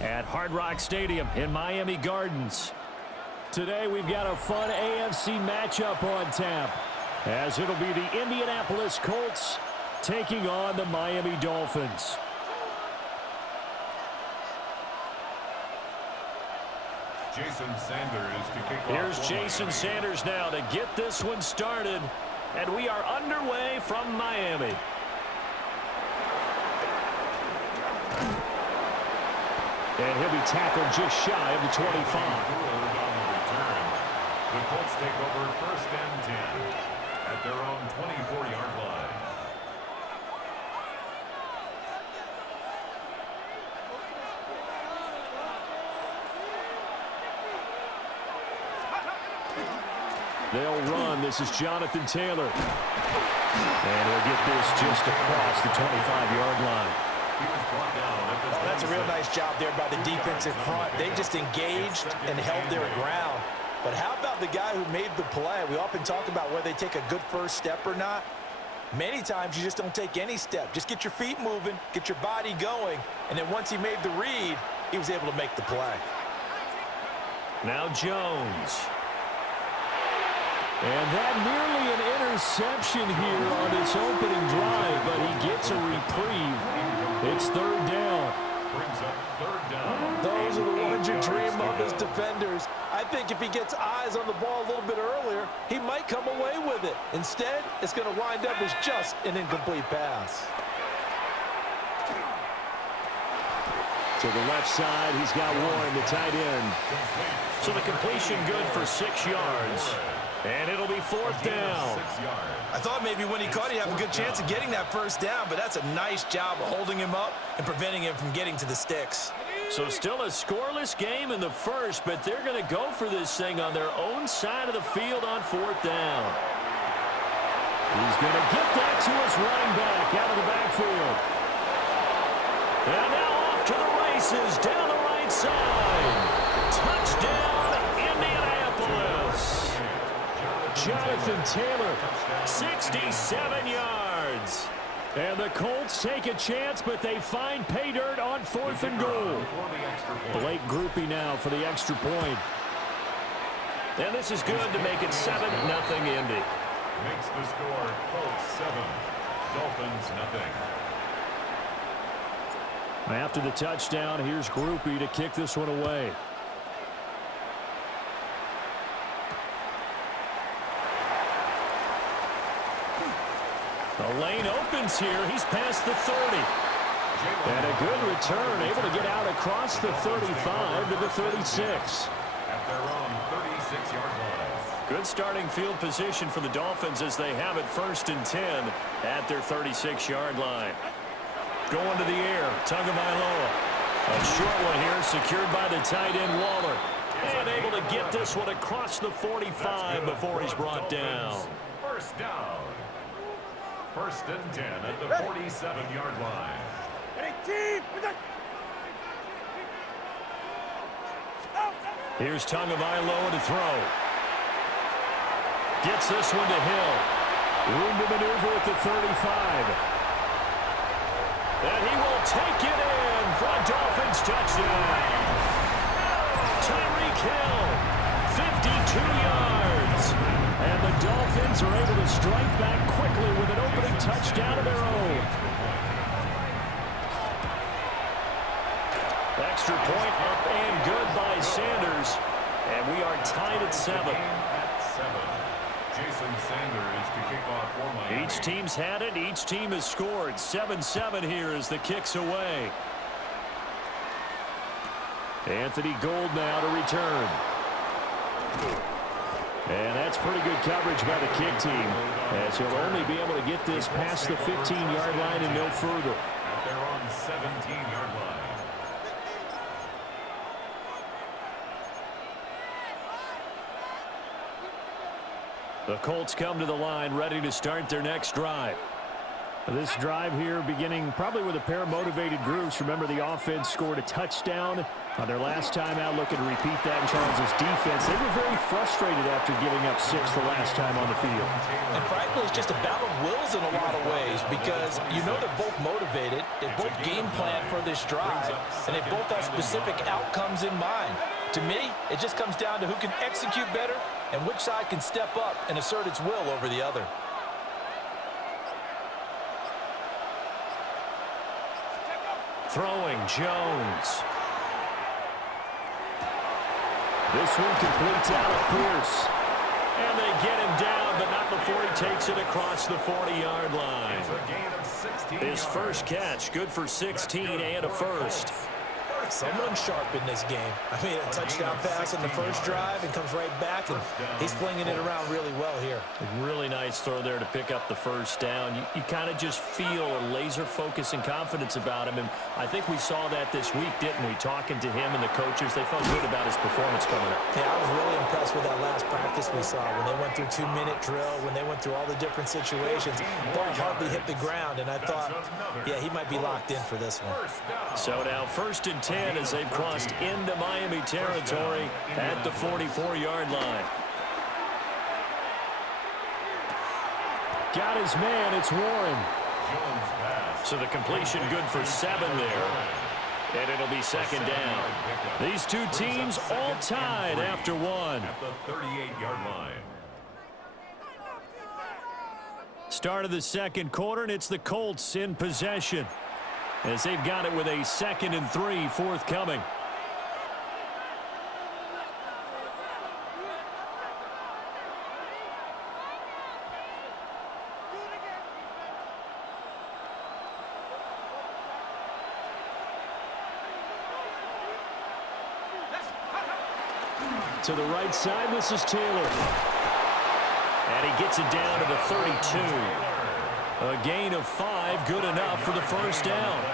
at Hard Rock Stadium in Miami Gardens. Today we've got a fun AFC matchup on tap, as it'll be the Indianapolis Colts taking on the Miami Dolphins. Jason Sanders to kick off. Here's Jason Sanders now to get this one started, and we are underway from Miami. And he'll be tackled just shy of the 25. The Colts take over 1st and 10 at their own 24-yard line. They'll run. This is Jonathan Taylor. And he'll get this just across the 25-yard line. Oh, that's a real nice job there by the defensive front. They just engaged and held their ground. But how about the guy who made the play? We often talk about whether they take a good first step or not. Many times you just don't take any step. Just get your feet moving, get your body going, and then once he made the read, he was able to make the play. Now Jones. And that nearly an interception here on its opening drive, but he gets a reprieve. It's 3rd down. Brings up 3rd down. Those are the ones you dream of as defenders. I think if he gets eyes on the ball a little bit earlier, he might come away with it. Instead, it's going to wind up as just an incomplete pass. To the left side, he's got Warren, the tight end. So the completion good for 6 yards. And it'll be 4th down. I thought maybe when he caught, he'd have a good chance of getting that first down, but that's a nice job of holding him up and preventing him from getting to the sticks. So still a scoreless game in the first, but they're going to go for this thing on their own side of the field on 4th down. He's going to get that to his running back out of the backfield. And now off to the races down the right side. Touchdown, Indianapolis. Jonathan Taylor, 67 yards. And the Colts take a chance, but they find pay dirt on 4th and goal. Blake Groupie now for the extra point. And this is good to make it 7-0 Indy. Makes the score Colts 7, Dolphins nothing. After the touchdown, here's Groupie to kick this one away. The lane opens here. He's past the 30. And a good return, able to get out across the 35 to the 36. At their own 36-yard line. Good starting field position for the Dolphins as they have it 1st and 10 at their 36-yard line. Going to the air, Tagovailoa. A short one here, secured by the tight end Waller. And able to get this one across the 45 before he's brought down. First down. 1st and 10 at the 47-yard line. Here's Tagovailoa to throw. Gets this one to Hill. Room to maneuver at the 35. And he will take it in for a Dolphins touchdown. Tyreek Hill, 52 yards. And the Dolphins are able to strike back quickly with an opening touchdown of their own. Extra point up and good by Sanders. And we are tied at 7. Jason Sanders to kick off for Miami. Each team's had it. Each team has scored. 7-7 here as the kick's away. Anthony Gould now to return. And that's pretty good coverage by the kick team, as he'll only be able to get this past the 15-yard line and no further. At their own 17-yard line. The Colts come to the line ready to start their next drive. This drive here beginning probably with a pair of motivated groups. Remember, the offense scored a touchdown on their last time out, looking to repeat that in Charles' defense. They were very frustrated after giving up 6 the last time on the field. And frankly, it's just a battle of wills in a lot of ways because you know they're both motivated. They both game plan for this drive, and they both have specific outcomes in mind. To me, it just comes down to who can execute better and which side can step up and assert its will over the other. Throwing, Jones. This one completes out of Pierce. And they get him down, but not before he takes it across the 40-yard line. His first catch, good for 16 and a first. Someone sharp in this game. I mean, a touchdown pass on the first drive and comes right back, and he's flinging it around really well here. Really nice throw there to pick up the first down. You kind of just feel a laser focus and confidence about him, and I think we saw that this week, didn't we? Talking to him and the coaches, they felt good about his performance coming up. Yeah, I was really impressed with that last practice we saw when they went through 2-minute drill, when they went through all the different situations. Ball hardly hit the ground, and I thought, yeah, he might be locked in for this one. So now 1st and 10 as they've crossed into Miami territory at the 44-yard line. Got his man, it's Warren. So the completion good for 7 there. And it'll be 2nd down. These two teams all tied after 1. At the 38-yard line. Start of the second quarter, and it's the Colts in possession, as they've got it with a 2nd and 3 forthcoming. To the right side, this is Taylor. And he gets it down to the 32. A gain of 5, good enough for the first down.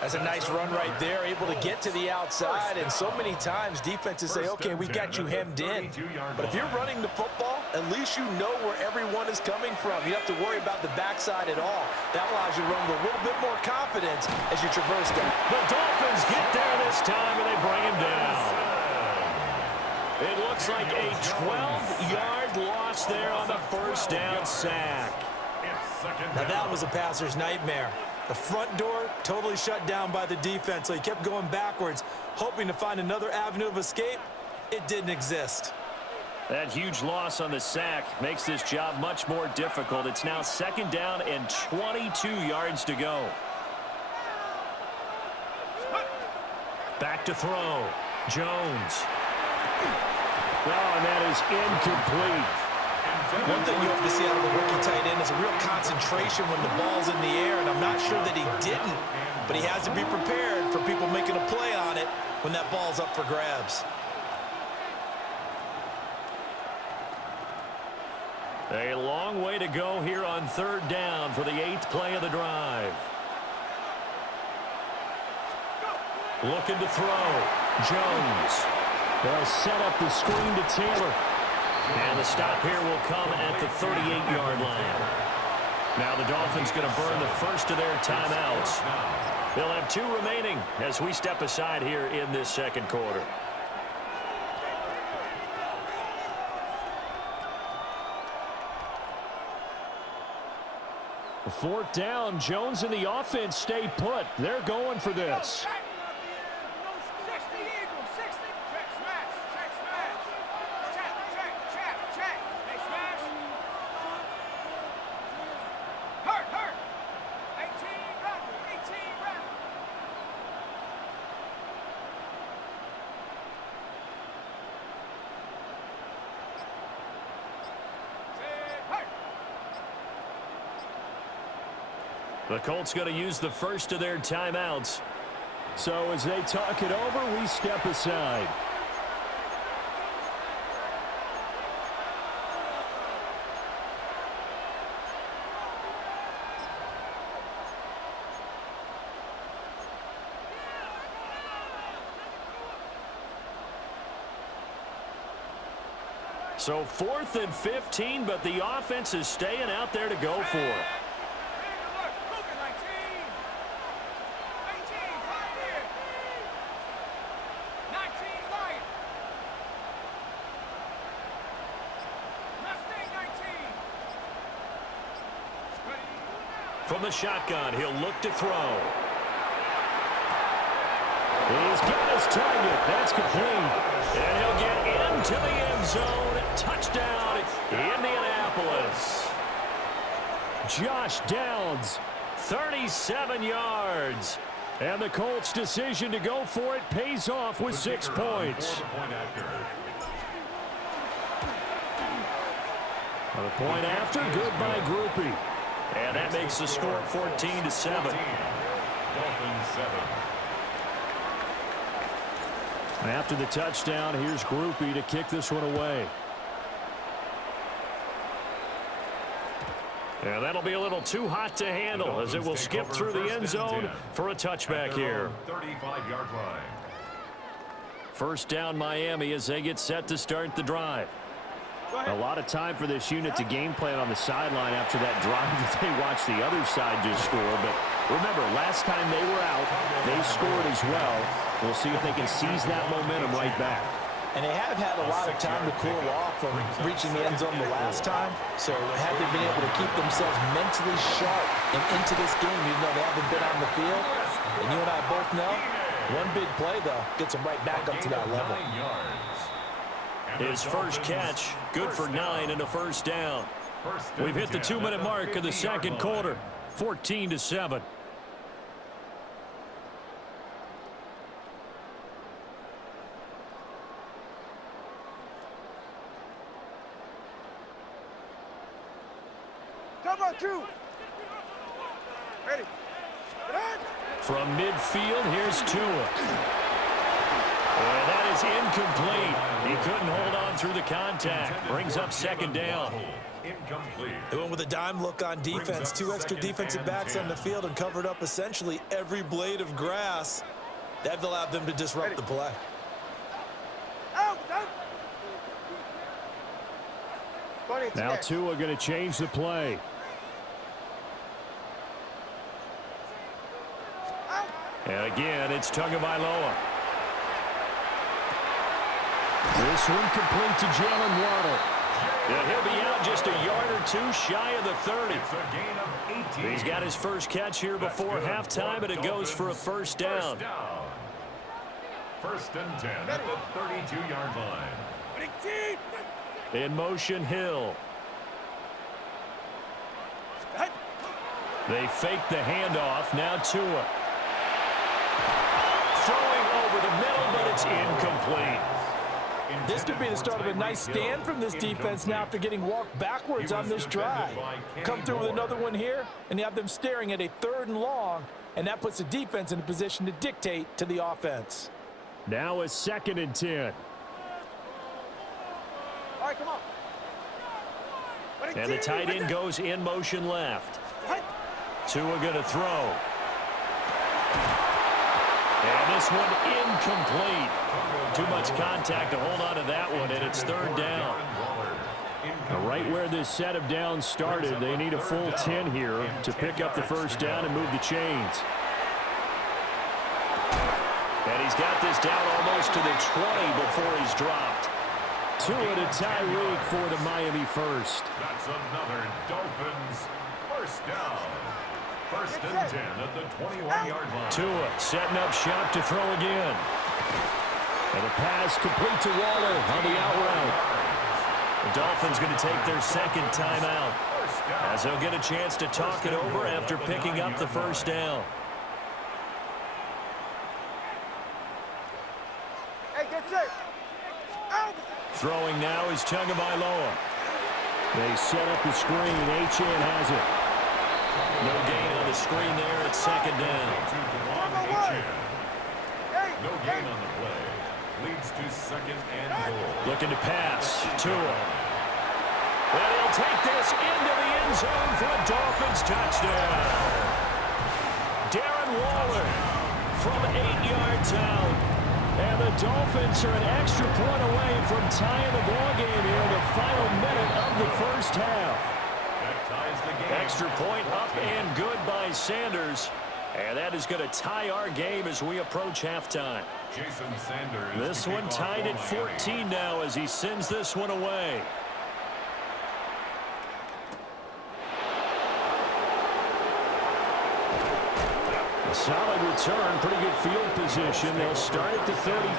That's a nice run right there, able to get to the outside, and so many times defenses say, okay, we got you hemmed in. But if you're running the football, at least you know where everyone is coming from. You don't have to worry about the backside at all. That allows you to run with a little bit more confidence as you traverse that. The Dolphins get there this time, and they bring him down. It looks like a 12-yard loss there on the first down sack. Now that was a passer's nightmare. The front door totally shut down by the defense, so he kept going backwards, hoping to find another avenue of escape. It didn't exist. That huge loss on the sack makes this job much more difficult. It's now 2nd down and 22 yards to go. Back to throw. Jones. Oh, and that is incomplete. One thing you hope to see out of the rookie tight end is a real concentration when the ball's in the air, and I'm not sure that he didn't, but he has to be prepared for people making a play on it when that ball's up for grabs. A long way to go here on 3rd down for the 8th play of the drive. Looking to throw. Jones. They'll set up the screen to Taylor. And the stop here will come at the 38-yard line. Now the Dolphins going to burn the first of their timeouts. They'll have 2 remaining as we step aside here in this second quarter. Fourth down, Jones and the offense stay put. They're going for this. The Colts going to use the first of their timeouts. So as they talk it over, we step aside. So 4th and 15, but the offense is staying out there to go for it. From the shotgun, he'll look to throw. He's got his target. That's complete. And he'll get into the end zone. Touchdown, Indianapolis. Josh Downs, 37 yards. And the Colts' decision to go for it pays off with 6 points. On the point after, good by Groupie. And that makes the score 14-7. Dolphins 7. After the touchdown, here's Groupie to kick this one away. And that'll be a little too hot to handle as it will skip through the end zone for a touchback here. 35-yard line. First down Miami as they get set to start the drive. A lot of time for this unit to game plan on the sideline after that drive that they watched the other side just score. But remember, last time they were out, they scored as well. We'll see if they can seize that momentum right back. And they have had a lot of time to cool off from reaching the end zone the last time. So had they been able to keep themselves mentally sharp and into this game, even though they haven't been on the field. And you and I both know, one big play, though, gets them right back up to that level. His first catch, good for 9 and a first down. We've hit the 2-minute mark of the second quarter, 14-7. Ready. From midfield, here's Tua. And that is incomplete. He couldn't hold on through the contact. Brings up second down. They went with a dime look on defense. 2 extra defensive backs on the field and covered up essentially every blade of grass. That allowed them to disrupt the play. Now Tua going to change the play. And again, it's Tagovailoa. This one complete to Jalen Waddle. And he'll be out just a yard or 2 shy of the 30. He's got his first catch here before halftime, and it goes for a first down. First and 10 at the 32-yard line. In motion, Hill. They fake the handoff. Now Tua. Throwing over the middle, but it's incomplete. This could be the start of a nice stand from this defense now after getting walked backwards on this drive. Come through with another one here, and you have them staring at a 3rd and long, and that puts the defense in a position to dictate to the offense. Now a 2nd and 10. All right, come on. And the tight end goes in motion left. Tua going to throw. And this one incomplete. Too much contact to hold on to that one, and it's 3rd down. Now, right where this set of downs started, they need a full 10 here to pick up the first down and move the chains. And he's got this down almost to the 20 before he's dropped. Tua to Tyreek for the Miami first. That's another Dolphins first down. First and 10 at the 21-yard line. Tua setting up shop to throw again. And a pass complete to Waller on the out route. The Dolphins going to take their second timeout as they'll get a chance to talk it over after picking up the first down. Hey, get set. Out. Throwing now is Tagovailoa. They set up the screen. Achane has it. No gain on the screen there. It's second down. No gain on the play. Leads to second and goal. Looking to pass. Tua. And he'll take this into the end zone for a Dolphins touchdown. Darren Waller from 8 yards out. And the Dolphins are an extra point away from tying the ball game here in the final minute of the first half. That ties the game. Extra point up and good by Sanders. And that is going to tie our game as we approach halftime. Jason Sanders. This one tied at 14 now as he sends this one away. solid return, pretty good field position. They'll start at the 32. At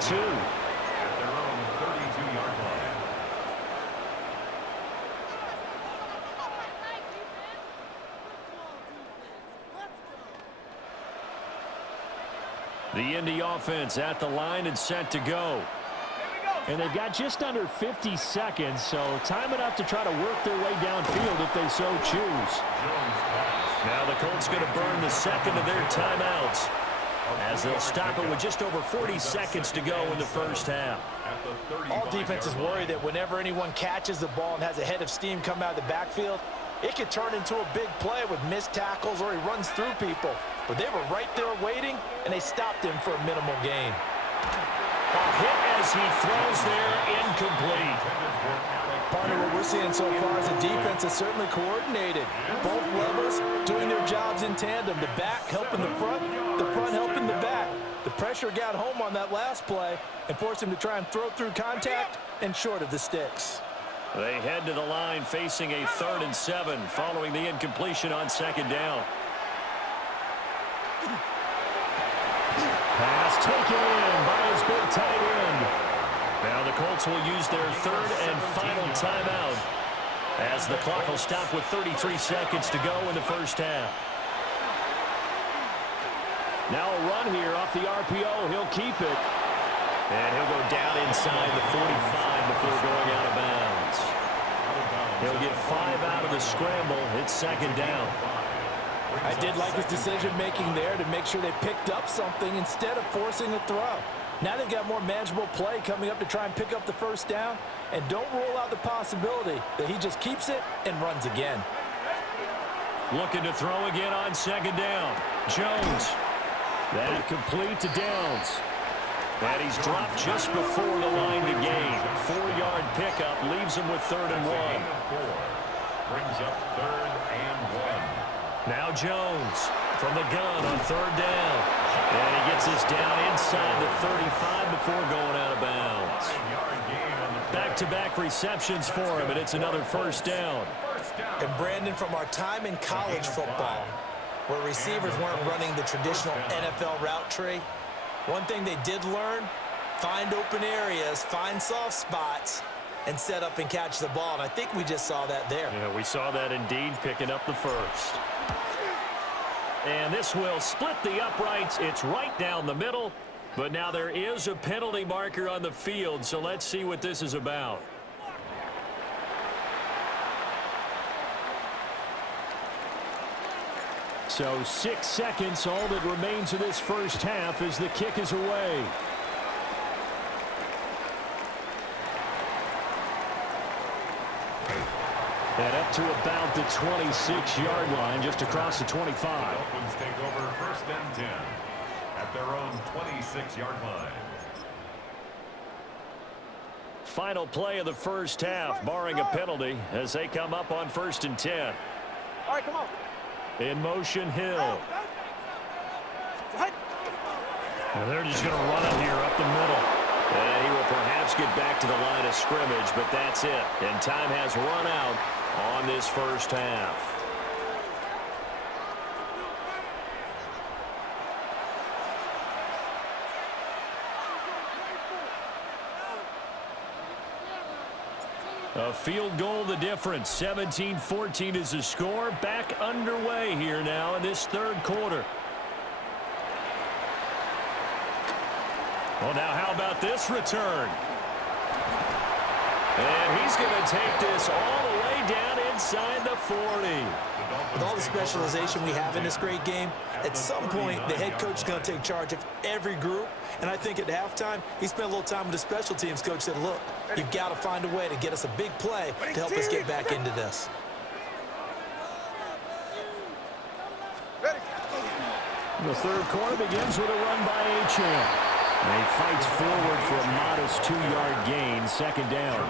their own 32-yard line. The Indy offense at the line and set to go. And they've got just under 50 seconds, so time enough to try to work their way downfield if they so choose. Now the Colts going to burn the second of their timeouts as they'll stop it with just over 40 seconds to go in the first half. All defenses worry that whenever anyone catches the ball and has a head of steam come out of the backfield, it could turn into a big play with missed tackles or he runs through people. But they were right there waiting, and they stopped him for a minimal gain. A hit as he throws there, incomplete. Partner, what we're seeing so far is the defense is certainly coordinated. Both levels doing their jobs in tandem. The back helping the front helping the back. The pressure got home on that last play and forced him to try and throw through contact and short of the sticks. They head to the line facing a 3rd and 7 following the incompletion on 2nd down. Pass taken in by his big tight end. Now the Colts will use their 3rd and final timeout as the clock will stop with 33 seconds to go in the first half. Now a run here off the RPO. He'll keep it. And he'll go down inside the 45 before going out of bounds. He'll get 5 out of the scramble. It's 2nd down. I did like his decision-making there to make sure they picked up something instead of forcing a throw. Now they've got more manageable play coming up to try and pick up the first down, and don't rule out the possibility that he just keeps it and runs again. Looking to throw again on 2nd down. Jones. That complete to Downs. And he's dropped just before the line to gain. 4-yard pickup leaves him with 3rd and 1. Brings up 3rd and 1. Now Jones from the gun on 3rd down. And he gets this down inside the 35 before going out of bounds. Back-to-back receptions for him, and it's another 1st down. And Brandon, from our time in college football, where receivers weren't running the traditional NFL route tree, one thing they did learn, find open areas, find soft spots, and set up and catch the ball. And I think we just saw that there. Yeah, we saw that indeed, picking up the 1st. And this will split the uprights. It's right down the middle. But now there is a penalty marker on the field, so let's see what this is about. So 6 seconds, all that remains of this first half as the kick is away. And up to about the 26-yard line, just across the 25. Dolphins take over 1st and 10 at their own 26-yard line. Final play of the first half, barring a penalty, as they come up on 1st and 10. All right, come on. In motion, Hill. And they're just going to run it here up the middle. And he will perhaps get back to the line of scrimmage, but that's it. And time has run out on this first half. A field goal the difference. 17-14 is the score. Back underway here now in this 3rd quarter. Well, now how about this return? And he's going to take this all the way down inside the 40. With all the specialization we have in this great game, at some point the head coach is going to take charge of every group. And I think at halftime, he spent a little time with the special teams coach, said, look, you've got to find a way to get us a big play to help us get back into this. The 3rd quarter begins with a run by Achane. And he fights forward for a modest 2-yard gain, 2nd down.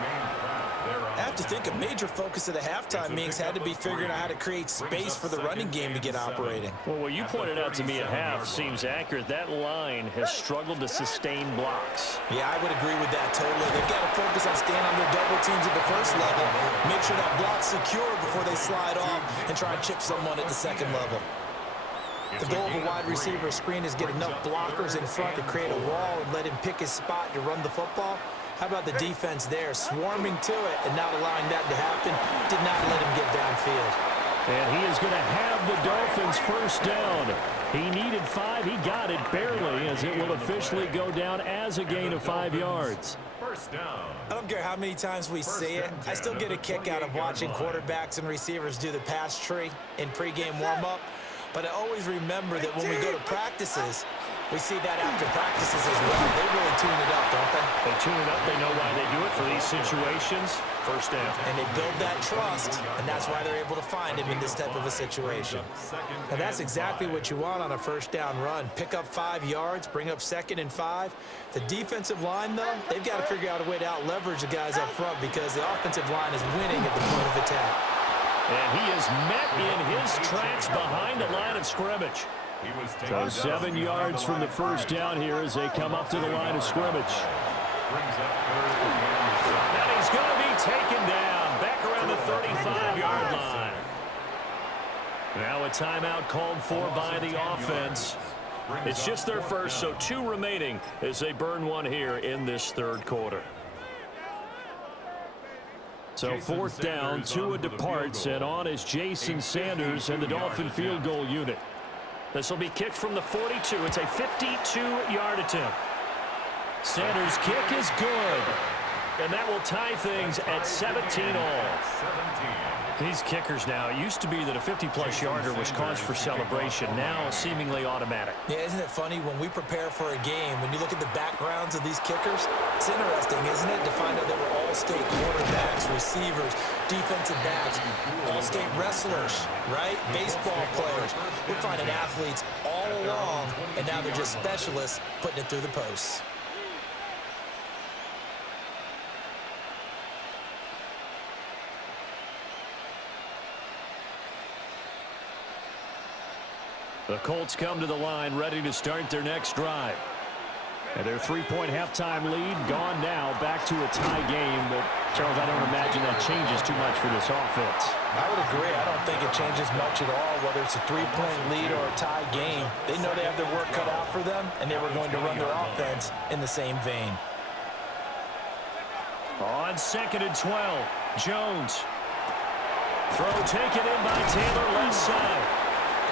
I have to think a major focus of the halftime meetings had to be figuring out how to create space for the running game to get operating. Well, what you pointed out to me at half seems accurate. That line has struggled to sustain blocks. Yeah, I would agree with that totally. They've got to focus on staying on their double teams at the 1st level, make sure that block's secure before they slide off and try and chip someone at the 2nd level. The goal of a wide receiver screen is get enough blockers in front to create a wall and let him pick his spot to run the football. How about the defense there, swarming to it and not allowing that to happen? Did not let him get downfield. And he is going to have the Dolphins first down. He needed 5. He got it barely, as it will officially go down as a gain of 5 yards. First down. I don't care how many times we see it. I still get a kick out of watching quarterbacks and receivers do the pass tree in pregame warm-up. But I always remember that when we go to practices, we see that after practices as well. They really tune it up, don't they? They tune it up. They know why they do it for these situations. First down. And they build that trust, and that's why they're able to find him in this type of a situation. And that's exactly what you want on a first down run. Pick up 5 yards, bring up 2nd and 5. The defensive line, though, they've got to figure out a way to out-leverage the guys up front because the offensive line is winning at the point of attack. And he is met in his tracks behind the line of scrimmage. So 7 yards from the first down here as they come up to the line of scrimmage. And he's going to be taken down back around the 35-yard line. Now a timeout called for by the offense. It's just their first, so 2 remaining as they burn 1 here in this third quarter. So 4th down, Tua departs, and on is Jason Sanders and the Dolphin field goal unit. This will be kicked from the 42. It's a 52-yard attempt. Sanders' kick is good. And that will tie things at 17 all. These kickers now, it used to be that a 50-plus yarder was cause for celebration. Now seemingly automatic. Yeah, isn't it funny when we prepare for a game, when you look at the backgrounds of these kickers, it's interesting, isn't it, to find out they were all-state quarterbacks, receivers, defensive backs, all-state wrestlers, right? Baseball players. We're finding athletes all along, and now they're just specialists putting it through the posts. The Colts come to the line ready to start their next drive. And their 3-point halftime lead gone now, back to a tie game. But, Charles, I don't imagine that changes too much for this offense. I would agree. I don't think it changes much at all, whether it's a 3-point lead or a tie game. They know they have their work cut out for them, and they were going to run their offense in the same vein. On 2nd and 12, Jones. Throw taken in by Taylor, left side.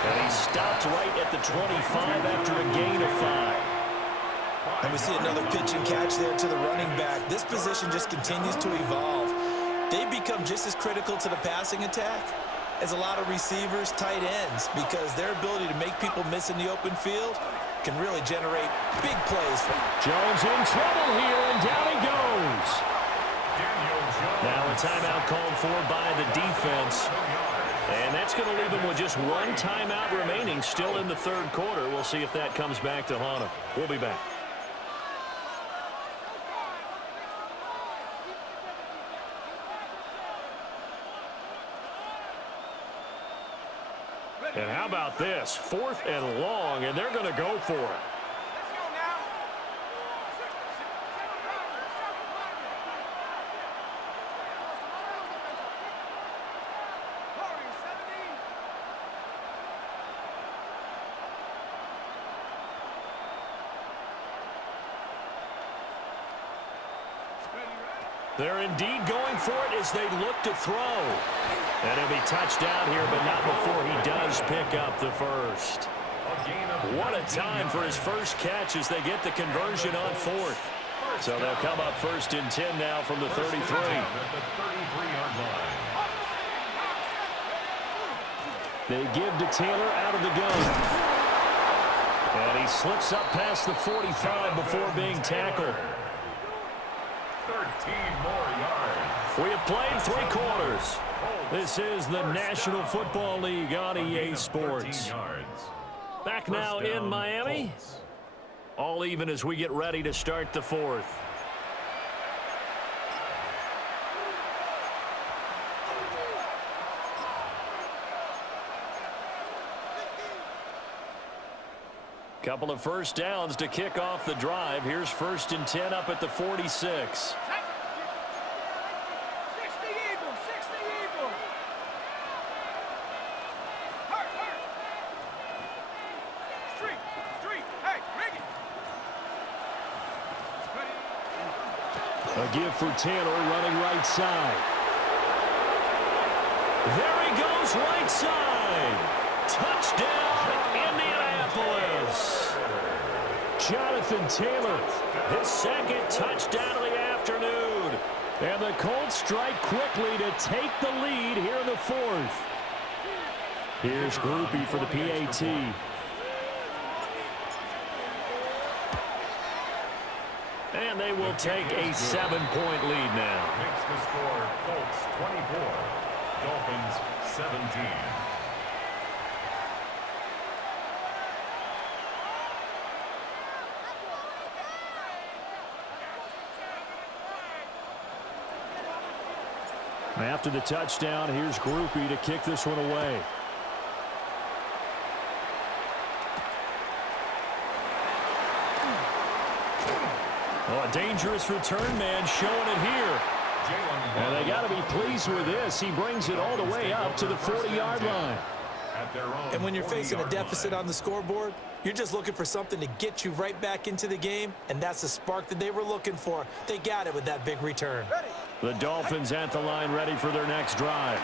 And he stopped right at the 25 after a gain of 5. And we see another pitch and catch there to the running back. This position just continues to evolve. They become just as critical to the passing attack as a lot of receivers, tight ends, because their ability to make people miss in the open field can really generate big plays. Jones in trouble here, and down he goes. Now a timeout called for by the defense. And that's going to leave them with just 1 timeout remaining still in the third quarter. We'll see if that comes back to haunt them. We'll be back. And how about this? 4th and long, and they're going to go for it. They're indeed going for it as they look to throw. And he'll be touched down here, but not before he does pick up the first. What a time for his first catch as they get the conversion on 4th. So they'll come up 1st and 10 now from the 33. They give to Taylor out of the gun. And he slips up past the 45 before being tackled. 13 more yards. We have played 3 quarters. This is the National Football League on EA Sports. Back now in Miami. All even as we get ready to start the 4th. Couple of first downs to kick off the drive. Here's 1st and 10 up at the 46. A give for Taylor running right side. There he goes right side. Touchdown, Indianapolis. Jonathan Taylor, his second touchdown of the afternoon. And the Colts strike quickly to take the lead here in the fourth. Here's Groupie for the PAT. And they will take a 7-point lead now. Makes the score Colts 24, Dolphins 17. After the touchdown, here's Groupie to kick this one away. Oh, a dangerous return man showing it here. And they got to be pleased with this. He brings it all the way up to the 40-yard line. And when you're facing a deficit on the scoreboard, you're just looking for something to get you right back into the game, and that's the spark that they were looking for. They got it with that big return. The Dolphins at the line ready for their next drive.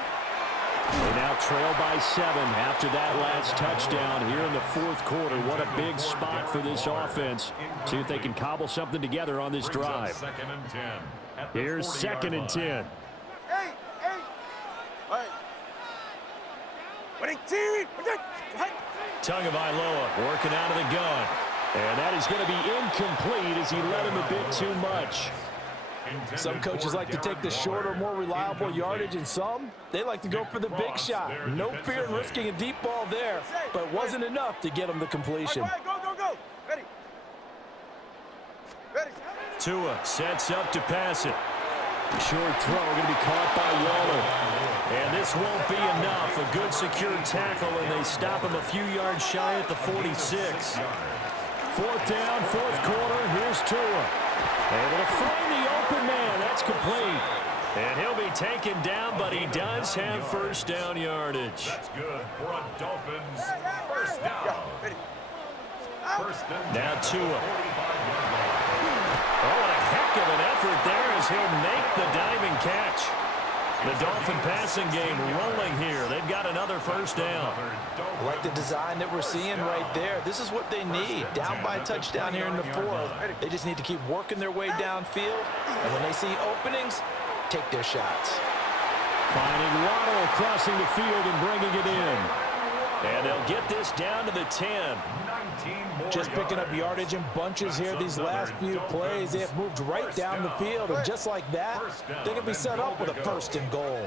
They now trail by 7 after that last touchdown here in the fourth quarter. What a big spot for this offense. See if they can cobble something together on this drive. Here's 2nd and 10. Hey! Hey! Tagovailoa working out of the gun. And that is going to be incomplete as he led him a bit too much. Some coaches like to take the shorter, more reliable yardage, and some, they like to go for the big shot. No fear in risking a deep ball there, but it wasn't enough to get him the completion. Go! Ready! Tua sets up to pass it. Short throw going to be caught by Waller. And this won't be enough. A good secure tackle, and they stop him a few yards shy at the 46. 4th down, 4th quarter. Here's Tua. Able to find the open man. That's complete. And he'll be taken down, but he does have first down yardage. That's good for a Dolphins first down. Now Tua. Oh, what a heck of an effort there as he'll make the diving catch. The Dolphin passing game rolling here. They've got another first down. Like the design that we're seeing right there. This is what they need. Down by a touchdown here in the fourth. They just need to keep working their way downfield. And when they see openings, take their shots. Finding Waddle crossing the field and bringing it in. And they'll get this down to the 10. Just picking up yardage in bunches here these last few plays. They have moved right down the field, and just like that, they can be set up with a 1st and goal.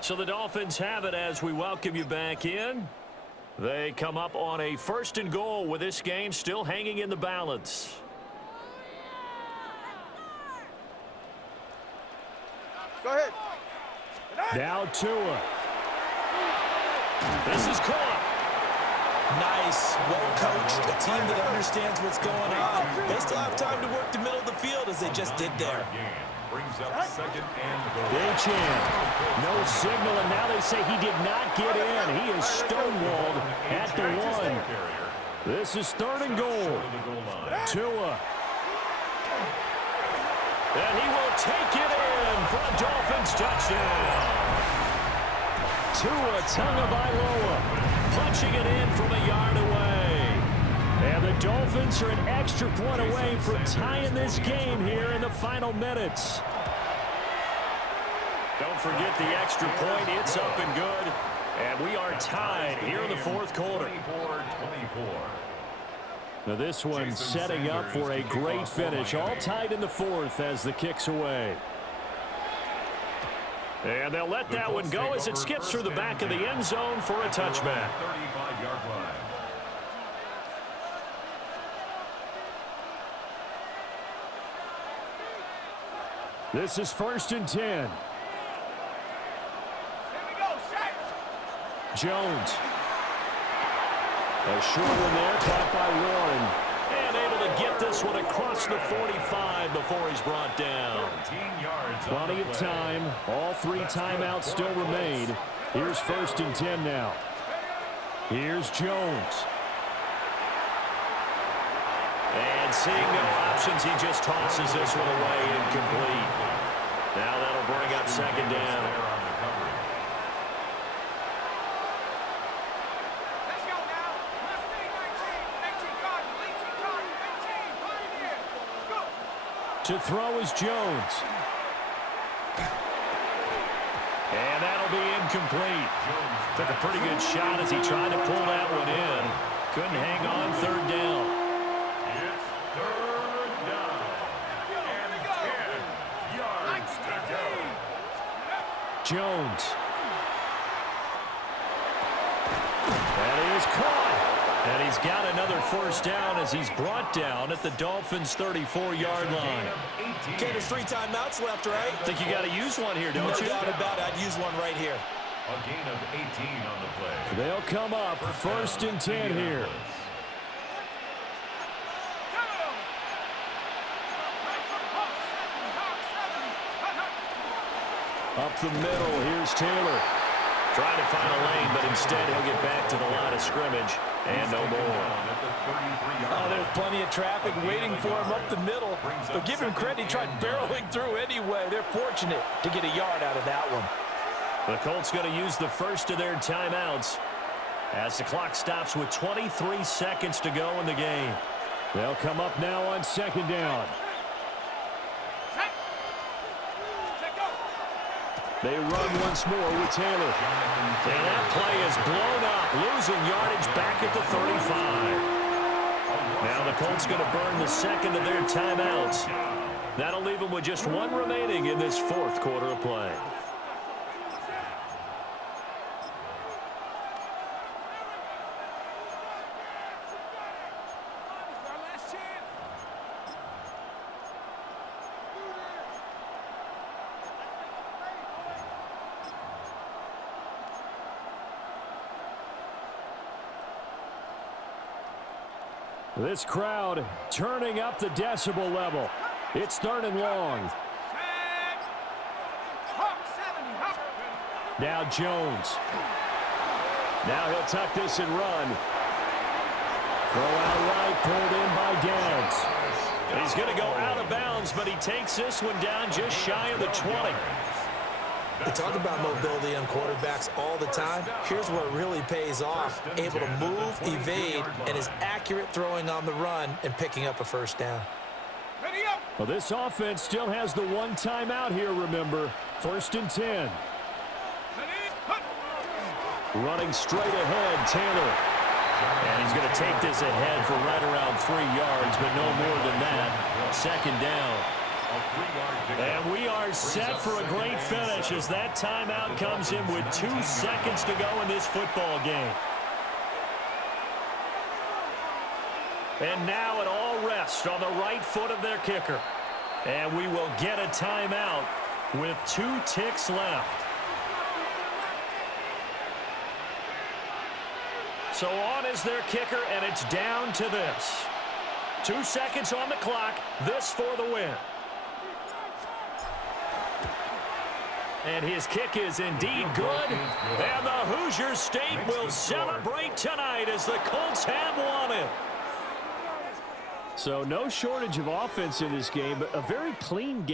So the Dolphins have it as we welcome you back in. They come up on a 1st and goal with this game still hanging in the balance. Go ahead. Now Tua. This is caught. Nice, well-coached, a team that understands what's going on. They still have time to work the middle of the field as they just did there. Brings up 2nd and goal. Achane. No signal, and now they say he did not get in. He is stonewalled at the 1. This is 3rd and goal. Tua. And he will take it in for a Dolphins touchdown. Tua Tagovailoa punching it in from a yard away. And the Dolphins are an extra point away from tying this game here in the final minutes. Don't forget the extra point. It's up and good. And we are tied here in the 4th quarter. 24-24. Now this one setting up for a great finish. All tied in the 4th as the kick's away. And they'll let that one go as it skips through the back of the end zone for a touchback. 35-yard line. This is 1st and 10. Jones. A short one there, caught by Warren. And able to get this one across the 45 before he's brought down. 13 yards. Plenty of time. All 3 timeouts still remain. Here's 1st and 10 now. Here's Jones. And seeing no options, he just tosses this one away incomplete. Now that'll bring up second down. Let's go now. Let's stay 19 card, 18 card, 18, pioneer. Go. To throw is Jones. And that'll be incomplete. Took a pretty good shot as he tried to pull that one in. Couldn't hang on third down. It's third down. And 10 yards to go. Jones. That is caught. And he's got another first down as he's brought down at the Dolphins' 34-yard line. Okay, there's 3 timeouts left, right? I think you got to use one here, don't you? No doubt about it. I'd use one right here. A gain of 18 on the play. They'll come up first and 10 here. Up the middle, here's Taylor. Trying to find a lane, but instead he'll get back to the line of scrimmage and no more. Oh, there's plenty of traffic waiting for him up the middle. But give him credit, he tried barreling through anyway. They're fortunate to get a yard out of that one. The Colts going to use the first of their timeouts as the clock stops with 23 seconds to go in the game. They'll come up now on second down. They run once more with Taylor. And that play is blown up, losing yardage back at the 35. Now the Colts going to burn the second of their timeouts. That'll leave them with just one remaining in this fourth quarter of play. This crowd turning up the decibel level. It's third and long. Now Jones. Now he'll tuck this and run. Throw out right, pulled in by Downs. He's going to go out of bounds, but he takes this one down just shy of the 20. They talk about mobility on quarterbacks all the time. Here's where it really pays off. Able to move, evade, and is accurate throwing on the run and picking up a first down. Well, this offense still has the one timeout here, remember. First and 10. Running straight ahead, Taylor. And he's going to take this ahead for right around 3 yards, but no more than that. Second down. And we are set for a great finish as that timeout comes in with 2 seconds to go in this football game. And now it all rests on the right foot of their kicker. And we will get a timeout with 2 ticks left. So on is their kicker, and it's down to this. 2 seconds on the clock, this for the win. And his kick is indeed good. And the Hoosier State will celebrate tonight as the Colts have won it. So no shortage of offense in this game, but a very clean game.